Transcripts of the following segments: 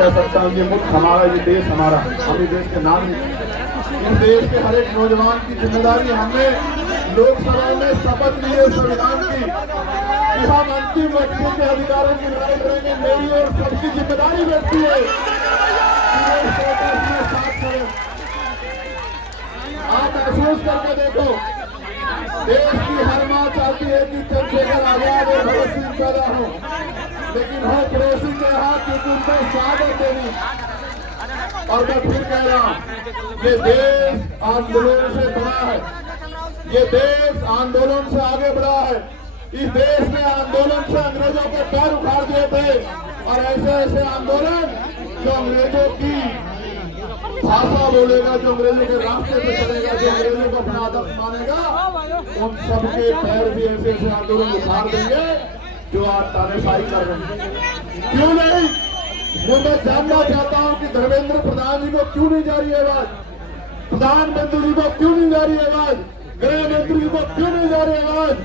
कह सकता हूँ ये मुल्क हमारा, ये देश हमारा, हम इस देश के नागरिक। इस देश के हर एक नौजवान की जिम्मेदारी, हमने लोकसभा में शपथ ली है संविधान की कि हम अंतिम व्यक्ति के अधिकारों की लड़ाई लड़ेंगे। मेरी और सबकी जिम्मेदारी बनती है आप महसूस करके देखो, देश की हर माँ चाहती है कि चंद्रशेखर आजाद और भगत सिंह पैदा हो, लेकिन हो पड़ोसी के हाथ क्योंकि उनको स्वागत देनी। और मैं फिर कह रहा हूँ ये देश आंदोलन से बड़ा है, ये देश आंदोलन से आगे बढ़ा है। इस देश ने आंदोलन से अंग्रेजों के पैर उखाड़ दिए थे और ऐसे ऐसे आंदोलन जो अंग्रेजों की भाषा बोलेगा, जो अंग्रेजों के रास्ते पे चलेगा, जो अंग्रेजों को अपना आदर्श मानेगा, उन सबके पैर भी ऐसे ऐसे आंदोलन उखाड़ देंगे जो आज तानाशाही कर रहे हैं। क्यों नहीं? मैं जानना चाहता हूं कि धर्मेंद्र प्रधान जी को क्यों नहीं जा रही आवाज, प्रधानमंत्री जी को क्यों नहीं जा रही आवाज, गृह मंत्री जी को क्यों नहीं जा रही आवाज,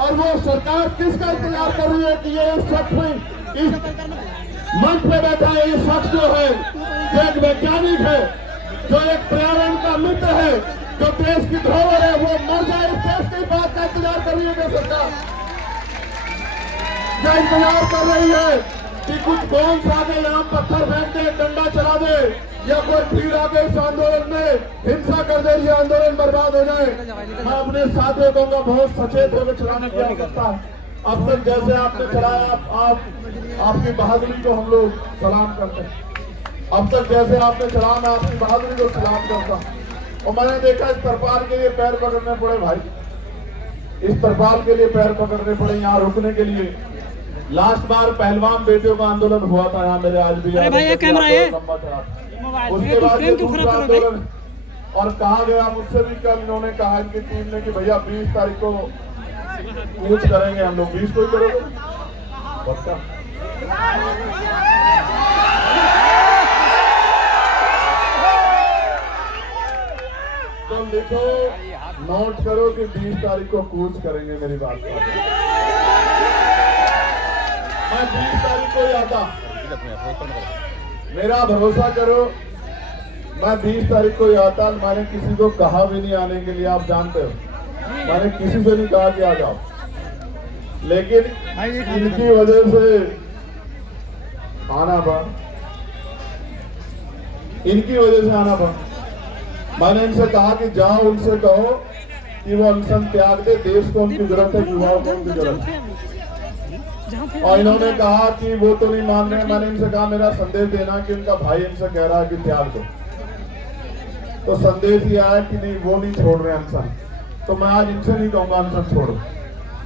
और वो सरकार किसका इंतजार कर रही है कि ये शख्स इस मंच पे बैठा है, ये शख्स जो है, जो एक वैज्ञानिक है, जो एक पर्यावरण का मित्र है, जो देश की धरोहर है, वो मर जाए, इस देश की बात का इंतजार कर रही है सरकार। क्या इंतजार कर रही है कि कुछ कौन सा आगे यहाँ पत्थर फेंक दे, डंडा चला दे, या कोई भीड़ आगे इस आंदोलन में हिंसा कर दे, ये आंदोलन बर्बाद हो जाए। मैं अपने साथियों कहूँगा बहुत सचेत होकर चलाने की आवश्यकता है। अब तक जैसे आपने चलाया, आपकी बहादुरी को हम लोग सलाम करते हैं। अब तक जैसे आपने चलाया, मैं आपकी बहादुरी को सलाम करता हूँ। और मैंने देखा इस तरपाल के लिए पैर पकड़ने पड़े भाई, इस तरपाल के लिए पैर पकड़ने पड़े यहाँ रुकने के लिए। लास्ट बार पहलवान बेटियों का आंदोलन हुआ था यहाँ मेरे, आज भी याद है, कैमरा है लंबा चला। उसके बाद दूसरा आंदोलन, और कहा गया मुझसे भी कल इन्होंने कहा इनकी टीम ने कि भैया 20 तारीख को कूच करेंगे हम लोग। 20 को ही करोगे पक्का? तो लिखो, नोट करो कि 20 तारीख को कूच करेंगे। मेरी बात का मैं 20 तारीख को ही आता, मेरा भरोसा करो, मैं 20 तारीख को ही आता। मैंने किसी को कहा भी नहीं आने के लिए, आप जानते हो, मैंने किसी से नहीं कहा कि आ जाओ, लेकिन इनकी वजह से आना पड़ा, इनकी वजह से आना पड़ा। मैंने इनसे कहा कि जाओ, उनसे कहो कि वो अनशन त्याग दे, देश को उनकी जरूरत है, युवाओं को उनकी जरूरत है। और इन्होंने कहा कि वो तो नहीं मान रहे। मैंने इनसे कहा मेरा संदेश देना कि उनका भाई इनसे कह रहा है कि त्याग दो, तो संदेश ये आया कि नहीं, वो नहीं छोड़ रहे अनशन। तो मैं आज इनसे नहीं कहूंगा अनशन छोड़ो,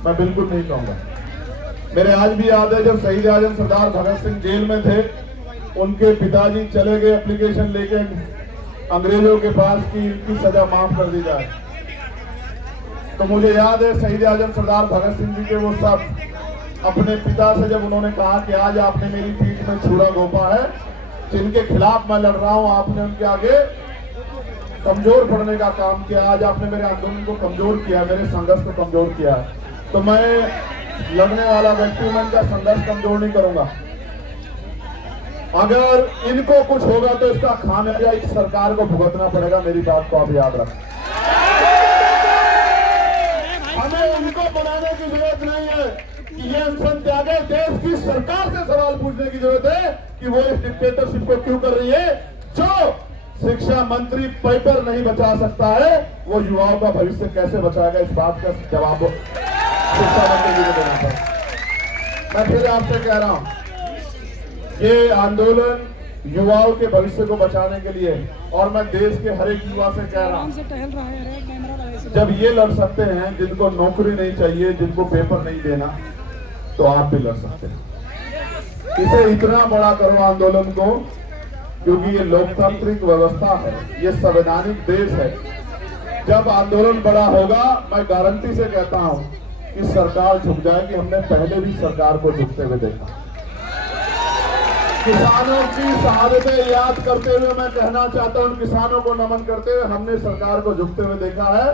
मैं बिल्कुल नहीं कहूंगा। मेरे आज भी याद है जब शहीद आजम सरदार भगत सिंह जेल में थे, उनके पिताजी चले गए एप्लीकेशन लेके अंग्रेजों के पास कि इनकी सजा माफ कर दी जाए। तो मुझे याद है शहीद आजम सरदार भगत सिंह जी के वो सब अपने पिता से जब उन्होंने कहा कि आज आपने मेरी पीठ में छुरा घोंपा है, जिनके खिलाफ मैं लड़ रहा हूं, आपने उनके आगे कमजोर पड़ने का काम किया, आज आपने मेरे आंदोलन को कमजोर किया, मेरे संघर्ष को कमजोर किया। तो मैं लड़ने वाला व्यक्ति, मैं इनका संघर्ष कमजोर नहीं करूंगा। अगर इनको कुछ होगा तो इसका खामियाजा इस सरकार को भुगतना पड़ेगा। मेरी बात को आप याद रखें। हमें इनको बनाने की जरूरत नहीं है कि ये अनशन त्यागे। देश की सरकार से सवाल पूछने की जरूरत है कि वो इस डिक्टेटरशिप को क्यों कर रही है। जो शिक्षा मंत्री पेपर नहीं बचा सकता है, वो युवाओं का भविष्य कैसे बचाएगा, इस बात का जवाब शिक्षा मंत्री जी को देना चाहिए। मैं फिर आपसे कह रहा हूं, ये आंदोलन युवाओं के भविष्य को बचाने के लिए, और मैं देश के हर एक युवा से कह रहा हूं, जब ये लड़ सकते हैं, जिनको नौकरी नहीं चाहिए, जिनको पेपर नहीं देना, तो आप भी लड़ सकते हैं। इसे इतना बड़ा करो आंदोलन को, क्योंकि ये लोकतांत्रिक व्यवस्था है, ये संवैधानिक देश है। जब आंदोलन बड़ा होगा, मैं गारंटी से कहता हूं कि सरकार झुक जाएगी। हमने पहले भी सरकार को झुकते हुए देखा। किसानों की शहादतें याद करते हुए मैं कहना चाहता हूं, किसानों को नमन करते हुए हमने सरकार को झुकते हुए देखा है।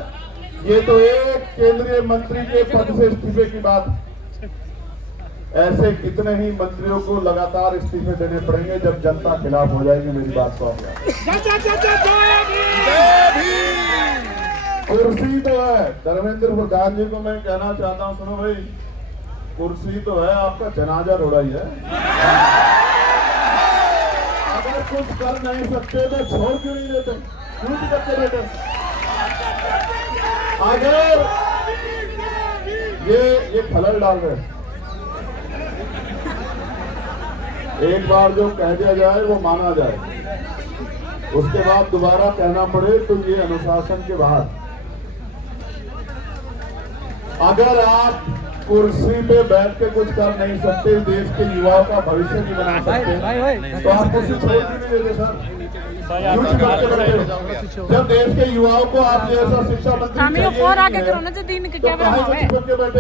ये तो एक केंद्रीय मंत्री के पद से इस्तीफे की बात, ऐसे कितने ही मंत्रियों को लगातार इस्तीफे देने पड़ेंगे जब जनता खिलाफ हो जाएगी। मेरी बात को कुर्सी तो है। धर्मेंद्र प्रधान जी को मैं कहना चाहता हूं, सुनो भाई, कुर्सी तो है, आपका जनाजा थोड़ा ही है। अगर कुछ कर नहीं सकते तो छोड़ क्यों नहीं देते, क्यों करते रहते? अगर ये खलल डाल रहे, एक बार जो कह दिया जाए वो माना जाए, उसके बाद दोबारा कहना पड़े तो ये अनुशासन के बाहर। अगर आप कुर्सी पे बैठ के कुछ कर नहीं सकते, देश के युवाओं का भविष्य नहीं बना सकते, तो आप कुर्सी छोड़ नहीं देते सर। जब देश के युवाओं को आप जैसा शिक्षा मंत्री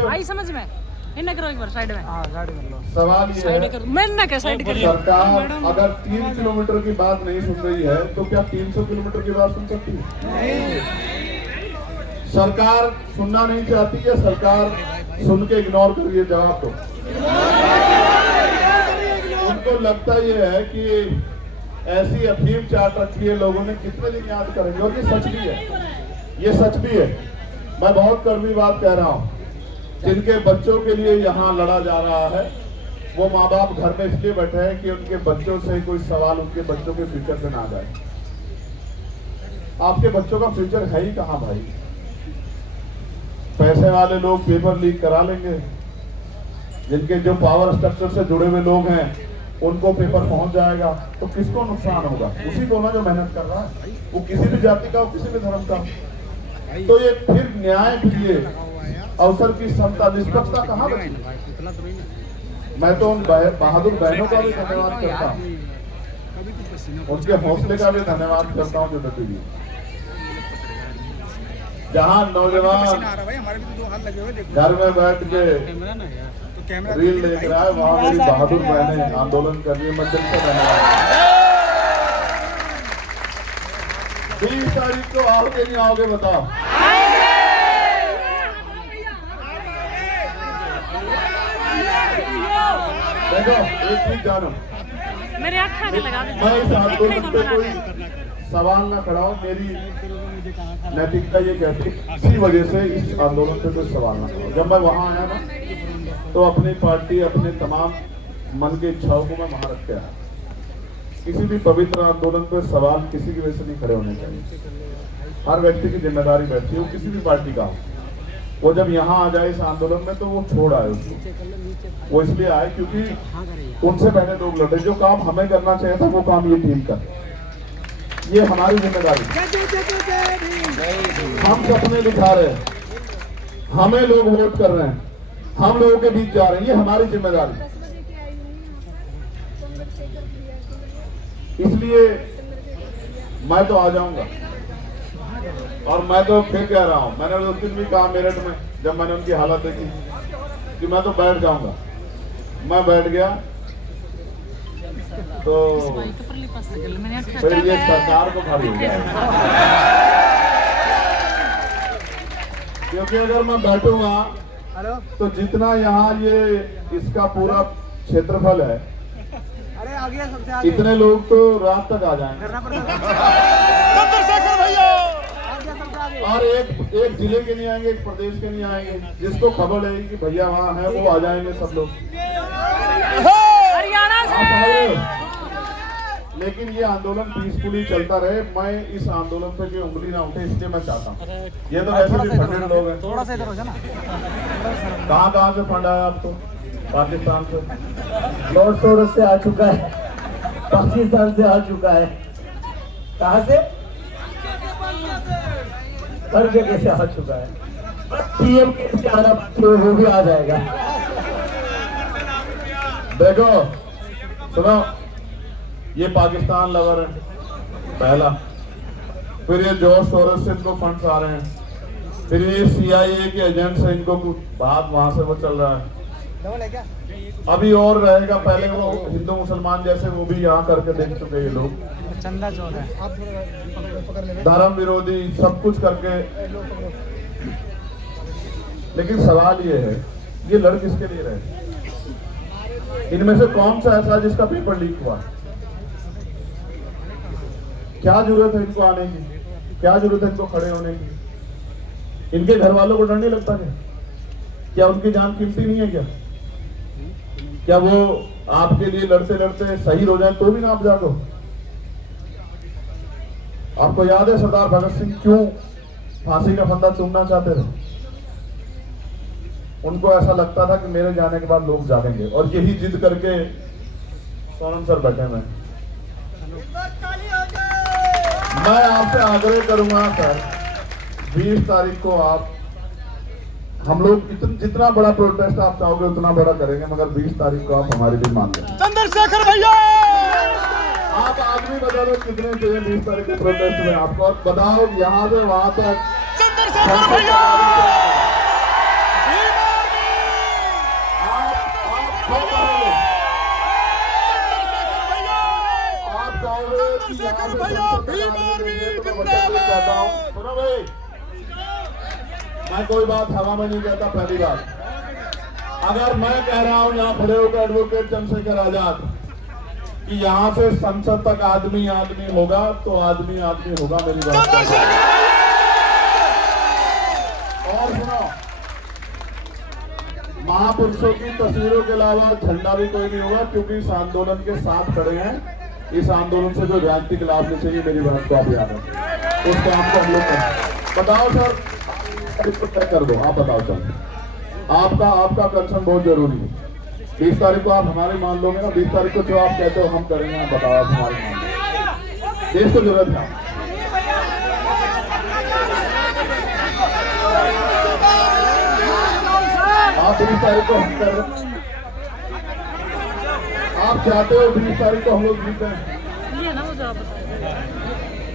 आई समझ में इन्हें करो एक बार साइड में। सवाल ये है, मैंने क्या साइड करिए। सरकार अगर 3 किलोमीटर की बात नहीं सुन रही है तो क्या 300 किलोमीटर की बात सुन सकती है? सरकार सुनना नहीं चाहती है, सरकार सुन के इग्नोर कर रही है। जवाब दो। उनको लगता ये है कि ऐसी अफीम चाट रखी है लोगों ने, कितने दिन याद करेंगे। और ये सच भी है, ये सच भी है। मैं बहुत कड़वी बात कह रहा हूँ। जिनके बच्चों के लिए यहाँ लड़ा जा रहा है, वो माँ बाप घर में इसलिए बैठे हैं कि उनके बच्चों से कोई सवाल उनके बच्चों के फ्यूचर पे ना जाए। आपके बच्चों का फ्यूचर है ही कहाँ भाई? पैसे वाले लोग पेपर लीक करा लेंगे, जिनके जो पावर स्ट्रक्चर से जुड़े हुए लोग हैं उनको पेपर पहुंच जाएगा, तो किसको नुकसान होगा? उसी को ना जो मेहनत कर रहा है, वो किसी भी जाति का हो, किसी भी धर्म का। तो ये फिर न्याय भी, ये अवसर की समता, निष्पक्षता कहाँ बची? मैं तो उन बहादुर बहनों का भी धन्यवाद करता हूँ, उनके हौसले का भी धन्यवाद करता हूँ जो डटी हुई। जहाँ नौजवान घर में बैठ के रील देख रहा है, वहाँ मेरी बहादुर बहनें आंदोलन कर रही है। मैं दिल से धन्यवाद। 20 तारीख को आओगे नहीं आओगे बताओ? देखो एक चीज जानो, मेरे आँख आने लगा दे। मैं इस आंदोलन पे कोई सवाल ना खड़ा हूँ। मेरी नैतिकता ये कहती है इसी वजह से इस आंदोलन पे कोई सवाल ना खड़ा। जब मैं वहाँ आया ना तो अपनी पार्टी, अपने तमाम मन की इच्छाओं को मैं वहाँ रख के आया। किसी भी पवित्र आंदोलन पे सवाल किसी की वजह से नहीं खड़े होने चाहिए। हर व्यक्ति की जिम्मेदारी बैठती है, वो किसी भी पार्टी का हो। वो जब यहाँ आ जाए इस आंदोलन में तो वो छोड़ आए उसको। वो इसलिए आए क्योंकि उनसे पहले लोग लड़े। जो काम हमें करना चाहिए था वो काम ये टीम कर, ये हमारी जिम्मेदारी। हम सपने दिखा रहे हैं, हमें लोग वोट कर रहे हैं, हम लोगों के बीच जा रहे हैं, ये हमारी जिम्मेदारी। इसलिए मैं तो आ जाऊंगा। और मैं तो फिर कह रहा हूं, मैंने उस दिन भी कहा मेरठ में जब मैंने उनकी हालत देखी कि मैं तो बैठ जाऊंगा। मैं बैठ गया तो फिर ये सरकार को भारी हो गया, क्योंकि अगर मैं बैठूंगा तो जितना यहाँ ये इसका पूरा क्षेत्रफल है, इतने लोग तो रात तक आ जाएंगे। और एक जिले के नहीं आएंगे, एक प्रदेश के नहीं आएंगे। जिसको खबर रहेगी कि भैया वहाँ है वो आ जाएंगे सब लोग। हरियाणा से। लेकिन ये आंदोलन पीसफुली चलता रहे। मैं इस आंदोलन पे जो उंगली ना उठे इसलिए मैं चाहता हूँ। ये तो वैसे भी फंडेड लोग हैं। थोड़ा सा इधर हो जाना। कहाँ से फंड आया आपको? पाकिस्तान से। नॉर्थ सोरस से आ चुका है, पाकिस्तान से आ चुका है। कहाँ से? हर जगह से आ चुका है। पीएम के आना बाकी है, वो भी आ जाएगा। देखो सुनो, ये पाकिस्तान लवर है पहला, फिर ये जॉर्ज सोरोस से इनको फंड्स आ रहे हैं, फिर ये CIA के एजेंट से इनको बात वहां से वो चल रहा है। अभी और रहेगा। पहले वो हिंदू मुसलमान जैसे वो भी यहाँ करके देख चुके हैं ये लोग। चंदा चोर है, धर्म विरोधी सब कुछ करके। लेकिन सवाल ये है, ये लड़ किसके लिए रहे? इनमें से कौन सा ऐसा है जिसका पेपर लीक हुआ? क्या जरूरत है इनको आने की? क्या जरूरत है इनको खड़े होने की? इनके घर वालों को डर नहीं लगता क्या उनकी जान कीमती नहीं है क्या वो आपके लिए लड़ते लड़ते शहीद हो जाए तो भी ना आप जागो? आपको याद है सरदार भगत सिंह क्यों फांसी का फंदा चूमना चाहते थे? उनको ऐसा लगता था कि मेरे जाने के बाद लोग जागेंगे, और यही जिद करके सोनम सर बैठे हुए। मैं आपसे आग्रह करूंगा सर, 20 तारीख को आप हम लोग जितना बड़ा प्रोटेस्ट आप चाहोगे उतना बड़ा करेंगे, मगर 20 तारीख को आप हमारी भी मान लें। चंद्रशेखर भैया आप आदमी बता दो कितने चाहिए 20 तारीख के प्रोटेस्ट में आपको, और बताओ यहाँ से वहां तक। चंद्रशेखर भैया चंद्रशेखर भैया भीम आर्मी जिंदाबाद। सुनो भाई, मैं कोई बात हवा में नहीं कहता। पहली बात, अगर मैं कह रहा हूं यहाँ खड़े होकर एडवोकेट चंद्रशेखर आजाद कि यहाँ से संसद तक आदमी आदमी होगा, तो आदमी आदमी होगा। मेरी बात और सुनो, महापुरुषों की तस्वीरों के अलावा झंडा भी कोई नहीं होगा, क्योंकि इस आंदोलन के साथ खड़े हैं। इस आंदोलन से कोई राजनीतिक लाभ नहीं चाहिए। मेरी बात को आप याद रखें, उस काम को हम लोग करें। बताओ सर, इसको तय कर दो। आप बताओ सर, आपका कंसर्न बहुत जरूरी है। 20 तारीख को आप हमारे मान लोगे ना? 20 तारीख को जो आप कहते हो हम करेंगे। आप बताओ, आप हमारे मान लो। देश को जरूरत है। आप 20 तारीख को हम कर रहे, आप चाहते हो 20 तारीख को हम लोग जीते हैं? ये ना मुझे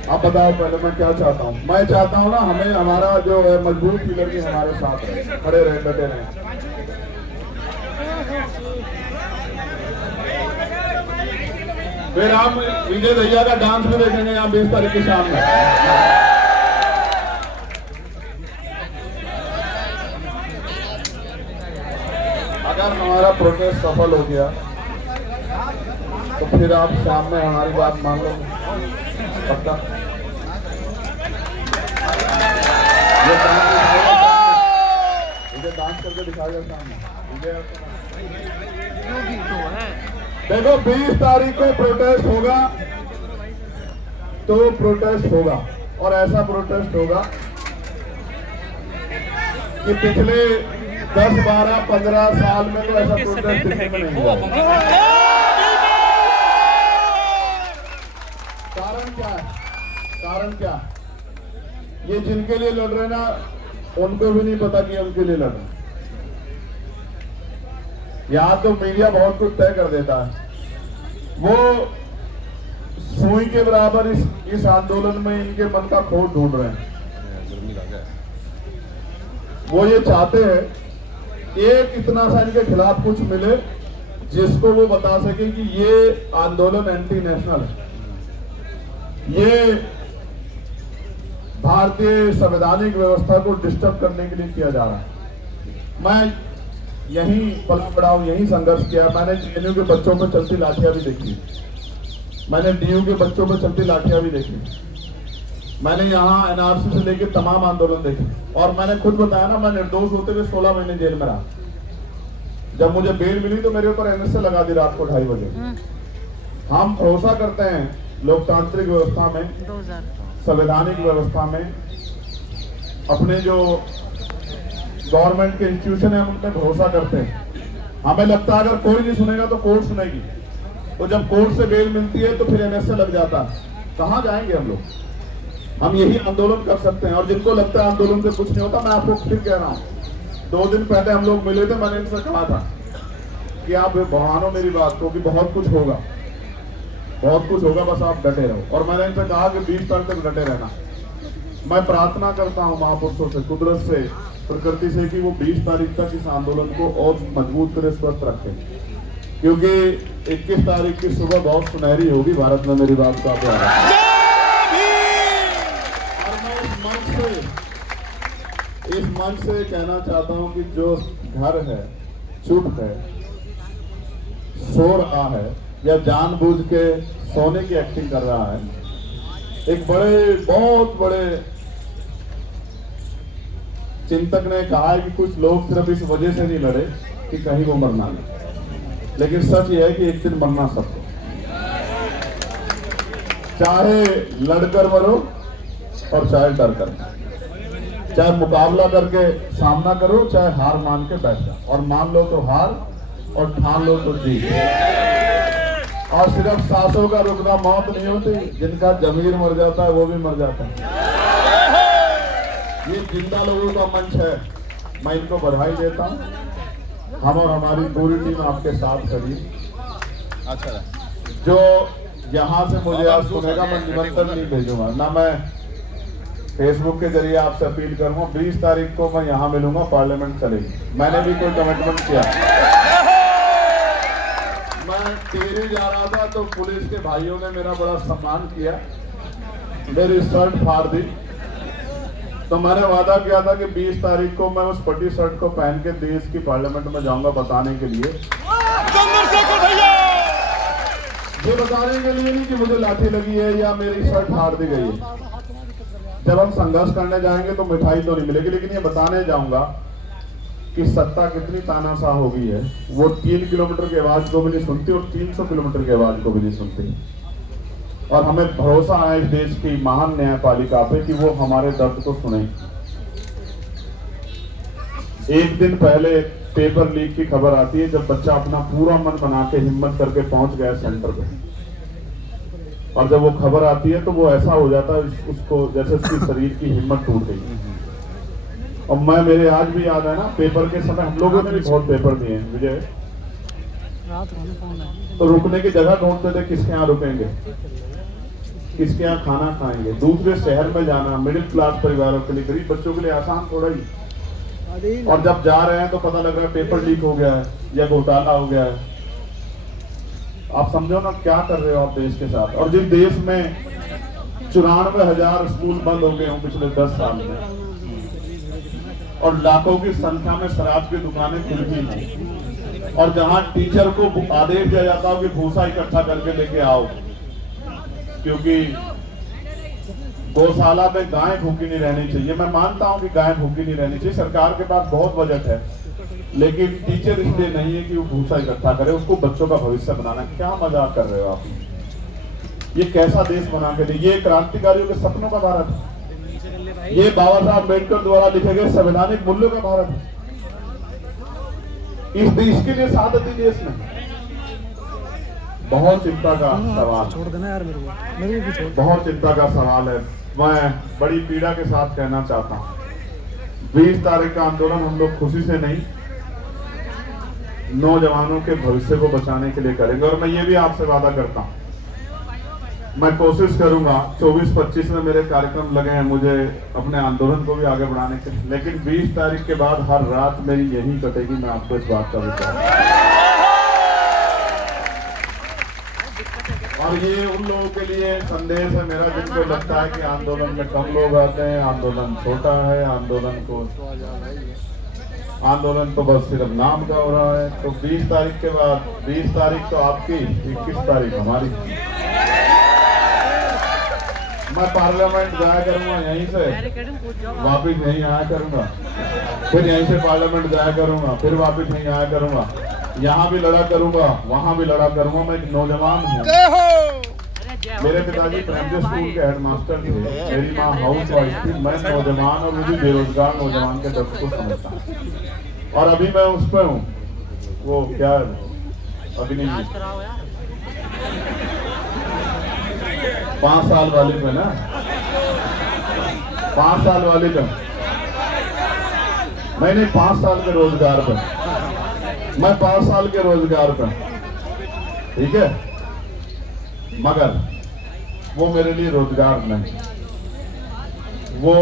आप बताओ पहले मैं क्या चाहता हूँ। मैं चाहता हूँ ना, हमें हमारा जो है मजबूत लीडर भी हमारे साथ रहे, खड़े रहे, डटे रहे। फिर हम विजय भैया का डांस भी देखेंगे यहाँ 20 तारीख की शाम में। अगर हमारा प्रोटेस्ट सफल हो गया तो फिर आप शाम में हमारी बात मान लो, पक्का? मुझे डांस करके दिखाएगा सामने। देखो 20 तारीख को प्रोटेस्ट होगा तो प्रोटेस्ट होगा, और ऐसा प्रोटेस्ट होगा कि पिछले 10, 12, 15 साल में तो ऐसा प्रोटेस्ट देखने में नहीं हुआ। कारण क्या? ये जिनके लिए लड़ रहे ना, उनको भी नहीं पता कि उनके लिए लड़ रहे। यहाँ तो मीडिया बहुत कुछ तय कर देता है। वो सुई के बराबर इस आंदोलन में इनके मन का खोट ढूंढ रहे हैं। वो ये चाहते हैं एक इतना सा इनके खिलाफ कुछ मिले जिसको वो बता सके कि ये आंदोलन एंटी नेशनल है, ये भारतीय संवैधानिक व्यवस्था को डिस्टर्ब करने के लिए किया जा रहा है। मैं यहीं पला पड़ा हूं, यहीं संघर्ष किया। मैंने जेएनयू के बच्चों पर चलती लाठियां भी देखी, मैंने डीयू के बच्चों पर चलती लाठियां भी देखी, मैंने यहाँ एनआरसी से लेकर तमाम आंदोलन देखे, और मैंने खुद बताया ना, मैं निर्दोष होते हुए 16 महीने जेल में रहा। जब मुझे बेल मिली तो मेरे ऊपर एनएसए लगा दी रात को 2:30 बजे। हम भरोसा करते हैं लोकतांत्रिक व्यवस्था में, संवैधानिक व्यवस्था में, अपने जो गवर्नमेंट के इंस्टीट्यूशन है उन पर भरोसा करते हैं। हमें लगता है अगर कोई नहीं सुनेगा तो कोर्ट सुनेगी, तो जब कोर्ट से बेल मिलती है तो फिर एनएसए लग जाता है। कहाँ जाएंगे हम लोग? हम यही आंदोलन कर सकते हैं। और जिनको लगता है आंदोलन से कुछ नहीं होता, मैं आपको फिर कह रहा हूँ, 2 दिन पहले हम लोग मिले थे, मैंने इनसे कहा था कि आप मानो मेरी बात को कि बहुत कुछ होगा, बहुत कुछ होगा, बस आप डटे रहो। और मैंने इनसे कहा कि 20 तारीख तक डटे रहना। मैं प्रार्थना करता हूँ महापुरुषों से, कुदरत से, प्रकृति से कि वो 20 तारीख तक इस आंदोलन को और मजबूत करे, स्वस्थ रखें, क्योंकि 21 तारीख की सुबह बहुत सुनहरी होगी भारत में। मेरी बात को आप याद रखें। और मैं इस मंच से कहना चाहता हूँ कि जो घर है, चुप है, सो रहा है या जानबूझ के सोने की एक्टिंग कर रहा है। एक बहुत बड़े चिंतक ने कहा है कि कुछ लोग सिर्फ इस वजह से नहीं लड़े कि कहीं वो मरना नहीं, लेकिन सच ये है कि एक दिन मरना सबको, चाहे लड़कर मरो और चाहे डर कर, चाहे मुकाबला करके सामना करो, चाहे हार मान के बैठ जाओ, और मान लो तो हार और ठान लो तो जीत। और सिर्फ सांसों का रुकना मौत नहीं होती, जिनका जमीर मर जाता है वो भी मर जाता है। ये जिंदा लोगों का मंच है, मैं इनको बधाई देता हूँ। हम और हमारी पूरी टीम आपके साथ खड़ी। अच्छा, जो यहाँ से मुझे आज सुनेगा मैं निमंत्रण नहीं भेजूंगा, ना मैं फेसबुक के जरिए आपसे अपील करूंगा। 20 तारीख को मैं यहाँ मिलूंगा, पार्लियामेंट चलेगी। मैंने भी कोई कमिटमेंट किया। मैं टिहरी जा रहा था तो पुलिस के भाइयों ने मेरा बड़ा सम्मान किया, मेरी शर्ट फाड़ दी। तो मैंने वादा किया था कि 20 तारीख को मैं उस पट्टी शर्ट को पहन के देश की पार्लियामेंट में जाऊंगा बताने के लिए, ये बताने के लिए नहीं कि मुझे लाठी लगी है या मेरी शर्ट फाड़ दी गई है। जब हम संघर्ष करने जाएंगे तो मिठाई तो नहीं मिलेगी, लेकिन ये बताने जाऊंगा कि सत्ता कितनी तानाशाह हो गई है। वो 3 किलोमीटर की आवाज को भी नहीं सुनती और 300 किलोमीटर की आवाज को भी नहीं सुनती। और हमें भरोसा है इस देश की महान न्यायपालिका पे कि वो हमारे दर्द को सुनेगी। एक दिन पहले पेपर लीक की खबर आती है, जब बच्चा अपना पूरा मन बना के हिम्मत करके पहुंच गया सेंटर पे, और जब वो खबर आती है तो वो ऐसा हो जाता है उसको जैसे उसकी शरीर की हिम्मत टूट गई। और मेरे आज भी याद है ना, पेपर के समय हम लोगों ने भी बहुत पेपर दिए हैं विजय, तो रुकने की जगह ढूंढते थे, किसके यहाँ रुकेंगे, किसके यहाँ खाना खाएंगे। दूसरे शहर में जाना मिडिल क्लास परिवारों के लिए, गरीब बच्चों के लिए आसान थोड़ा ही। और जब जा रहे हैं तो पता लग रहा है पेपर लीक हो गया है या घोटाला हो गया है। आप समझो ना क्या कर रहे हो आप देश के साथ। और जिस देश में 94,000 स्कूल बंद हो गए हों पिछले 10 साल में, और लाखों की संख्या में शराब की दुकानें खुल गई हैं, और जहां टीचर को आदेश दिया जाता हो कि भूसा इकट्ठा करके लेके आओ, क्योंकि गौशाला में गाय भूखी नहीं रहनी चाहिए। मैं मानता हूं कि गाय भूखी नहीं रहनी चाहिए, सरकार के पास बहुत बजट है, लेकिन टीचर इसलिए नहीं है कि वो भूसा इकट्ठा करे, उसको बच्चों का भविष्य बनाना। क्या मजाक कर रहे हो आप? ये कैसा देश बना के दिए? ये क्रांतिकारियों के सपनों का भारत है, ये बाबा साहब अम्बेडकर द्वारा लिखे गए संवैधानिक मूल्यों का भारत है। इस देश के लिए सादती देश में बहुत चिंता का सवाल, छोड़ देना यार मेरे को बहुत चिंता का सवाल है। मैं बड़ी पीड़ा के साथ कहना चाहता हूँ, 20 तारीख का आंदोलन हम लोग खुशी से नहीं, नौजवानों के भविष्य को बचाने के लिए करेंगे। और मैं ये भी आपसे वादा करता हूँ, मैं कोशिश करूंगा, 24-25 में मेरे कार्यक्रम लगे हैं मुझे अपने आंदोलन को भी आगे बढ़ाने के लिए, लेकिन 20 तारीख के बाद हर रात मेरी यही कटेगी। मैं आपको इस बात का विश्वास। और ये उन लोगों के लिए संदेश है मेरा जिनको लगता है कि आंदोलन में कम लोग आते हैं, आंदोलन छोटा है, आंदोलन तो बस सिर्फ नाम का हो रहा है। तो 20 तारीख के बाद, 20 तारीख तो आपकी, 21 तारीख हमारी। मैं पार्लियामेंट जाया करूंगा, यहीं से वापिस यहीं आया करूंगा, फिर यहीं से पार्लियामेंट जाया करूंगा, फिर वापिस यहीं आया करूंगा। यहाँ भी लड़ा करूंगा, वहां भी लड़ा करूंगा। मैं एक नौजवान हूँ, मेरे पिताजी प्राइमरी स्कूल के हेडमास्टर थे, मेरी माँ हाउस वाइफ थी। मैं नौजवान और मुझे बेरोजगार नौजवान के दर्द को समझता हूँ। और अभी मैं उस पे हूँ, वो क्या अभी नहीं, 5 साल वाले पे ना, 5 साल वाले पे, मैंने 5 साल के रोजगार पे, मैं 5 साल के रोजगार पे, ठीक है। मगर वो मेरे लिए रोजगार नहीं, वो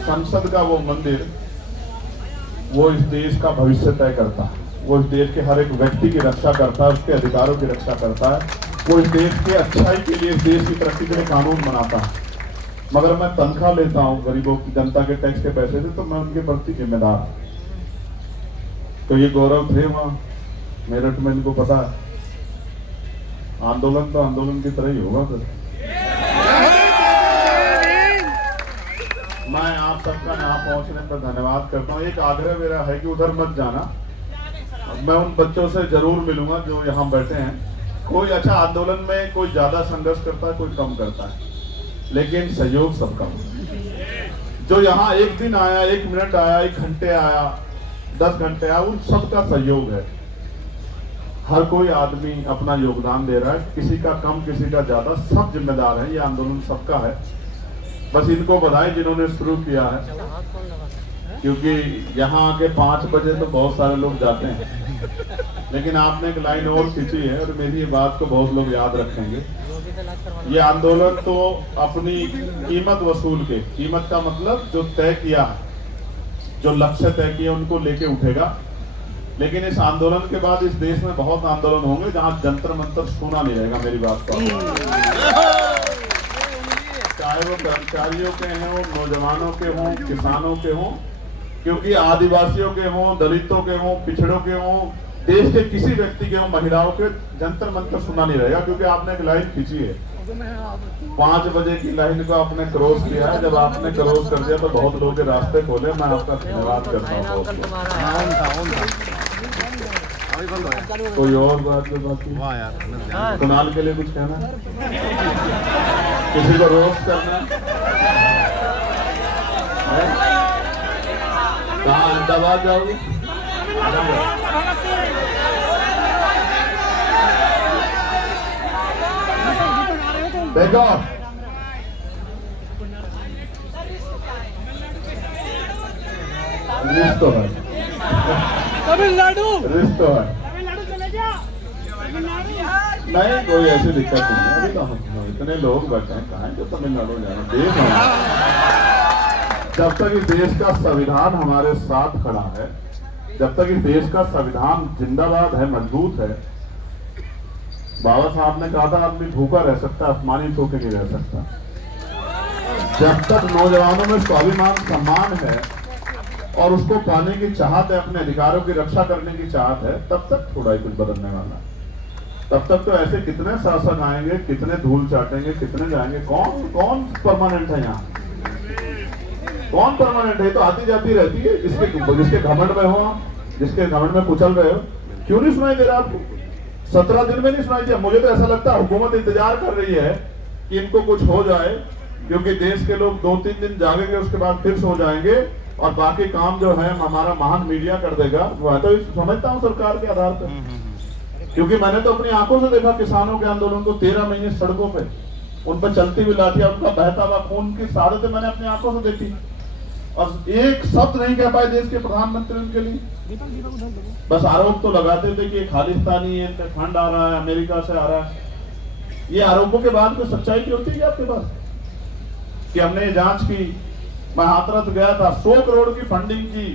संसद का वो मंदिर, वो इस देश का भविष्य तय करता है, वो इस देश के हर एक व्यक्ति की रक्षा करता है, उसके अधिकारों की रक्षा करता है, वो इस देश की अच्छाई के लिए, इस देश की तरक्की के लिए कानून बनाता है। मगर मैं तनख्वाह लेता हूँ गरीबों की, जनता के टैक्स के पैसे से, तो मैं उनके प्रति जिम्मेदार हूँ। तो ये गौरव थे वहाँ मेरठ में, इनको पता है आंदोलन तो आंदोलन की तरह ही होगा फिर। मैं आप सबका यहाँ पहुंचने पर धन्यवाद करता हूँ। एक आग्रह मेरा है कि उधर मत जाना, मैं उन बच्चों से जरूर मिलूंगा जो यहाँ बैठे हैं। कोई अच्छा आंदोलन में कोई ज्यादा संघर्ष करता है, कोई कम करता है, लेकिन सहयोग सबका हो। जो यहाँ एक दिन आया, 1 मिनट आया, 1 घंटे आया, 10 घंटे आया, उन सबका सहयोग है। हर कोई आदमी अपना योगदान दे रहा है, किसी का कम किसी का ज्यादा, सब जिम्मेदार है। ये आंदोलन सबका है। बस इनको बधाई जिन्होंने शुरू किया है, क्योंकि यहाँ आके 5 बजे तो बहुत सारे लोग जाते हैं, लेकिन आपने एक लाइन और खींची है और मेरी ये बात को बहुत लोग याद रखेंगे। ये आंदोलन तो अपनी कीमत वसूल के, कीमत का मतलब जो तय किया है, जो लक्ष्य तय किया उनको लेके उठेगा। लेकिन इस आंदोलन के बाद इस देश में बहुत आंदोलन होंगे जहां जंतर मंतर सुना नहीं रहेगा। मेरी बात को, चाहे वो कर्मचारियों के हों, नौजवानों के हों, किसानों के हों, क्योंकि आदिवासियों के हों, दलितों के हों, पिछड़ों के हों, देश के किसी व्यक्ति के हों, महिलाओं के, जंतर मंतर सुना नहीं रहेगा। क्योंकि आपने एक लाइन खींची है, 5 बजे की लाइन को आपने क्रॉस किया है। जब आपने क्रॉस कर दिया तो बहुत लोगों के रास्ते खोले। मैं आपका धन्यवाद करता हूँ। कोई और बात बाकी? कुणाल के लिए कुछ कहना है? किसी को रोस्ट करना है? कहाँ अहमदाबाद जाओगे? देखो, रिश्तो है, तमिलनाडु रिश्तो है, नहीं कोई ऐसी दिक्कत नहीं है। अभी तो हम इतने लोग बैठे हैं, कहाँ जो तमिलनाडु जाना। देश जब तक इस देश का संविधान हमारे साथ खड़ा है, जब तक इस देश का संविधान जिंदाबाद है, मजबूत है, बाबा साहब ने कहा था आदमी भूखा रह सकता, अपमानित होकर नहीं रह सकता। जब तक नौजवानों में स्वाभिमान, सम्मान है और उसको पाने की चाहत है, अपने अधिकारों की रक्षा करने की चाहत है, तब तक थोड़ा ही कुछ बदलने वाला। तब तक तो ऐसे कितने शासक आएंगे, कितने धूल चाटेंगे, कितने जाएंगे। कौन परमानेंट है यहाँ? कौन परमानेंट है? तो आती जाती रहती है। जिसके घमंड में हो, जिसके घमंड में कुचल रहे हो, क्यों नहीं सुनाई दे रहा आपको? 17 दिन में नहीं सुनाई दिया। मुझे तो ऐसा लगता है हुकूमत इंतजार कर रही है कि इनको कुछ हो जाए, क्योंकि देश के लोग 2-3 दिन जागेंगे, उसके बाद फिर सो जाएंगे और बाकी काम जो है हमारा महान मीडिया कर देगा। वो तो समझता हूँ सरकार के आधार पर, क्योंकि मैंने तो अपनी आंखों से देखा किसानों के आंदोलन को। 13 महीने सड़कों पे, उन पर चलती हुई लाठियां, उनका बहता हुआ खून की शहादतें मैंने अपनी आंखों से देखी, और एक शब्द नहीं कह पाए देश के प्रधानमंत्री उनके लिए। बस आरोप तो लगाते थे कि खालिस्तानी है, फंड आ रहा है, अमेरिका से आ रहा है। ये आरोपों के बाद कोई सच्चाई की होती है आपके पास? कि हमने ये जांच की, मैं हाथरस गया था, 100 करोड़ की फंडिंग की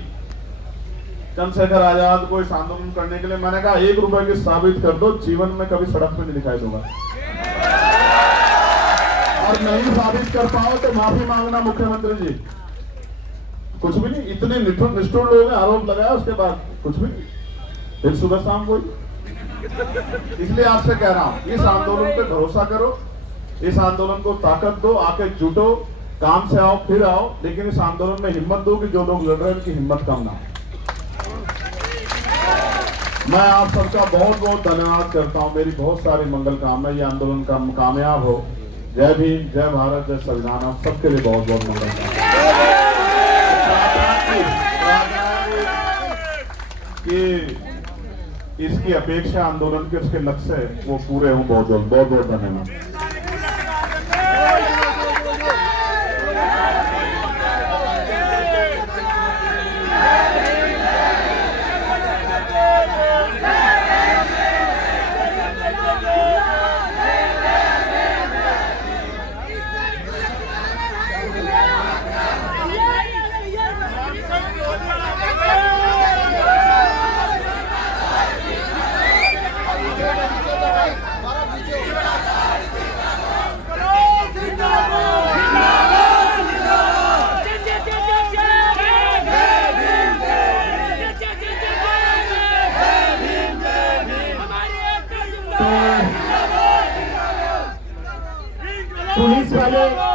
चंद्रशेखर आजाद को इस आंदोलन करने के लिए। मैंने कहा 1 रुपए की साबित कर दो, जीवन में कभी सड़क पे नहीं दिखाई दूंगा। और नहीं साबित कर पाओ तो माफी मांगना मुख्यमंत्री जी। कुछ भी नहीं, इतने निष्ठुर लोगों ने आरोप लगाया, उसके बाद कुछ भी नहीं, फिर सुबह शाम कोई। इसलिए आपसे कह रहा हूं, इस आंदोलन पे भरोसा करो, इस आंदोलन को ताकत दो, आके जुटो, काम से आओ, फिर आओ, लेकिन इस आंदोलन में हिम्मत दो कि जो लोग लड़ रहे हैं उनकी हिम्मत कम ना हो। मैं आप सबका बहुत बहुत धन्यवाद करता हूं। मेरी बहुत सारी मंगल कामनाएं, ये आंदोलन का कामयाब हो। जय भीम, जय भारत, जय संविधान। आप सबके लिए बहुत बहुत मंगल कामनाएं कि इसकी अपेक्षा आंदोलन के उसके लक्ष्य वो पूरे हों। बहुत बहुत धन्यवाद। पुलिस वाले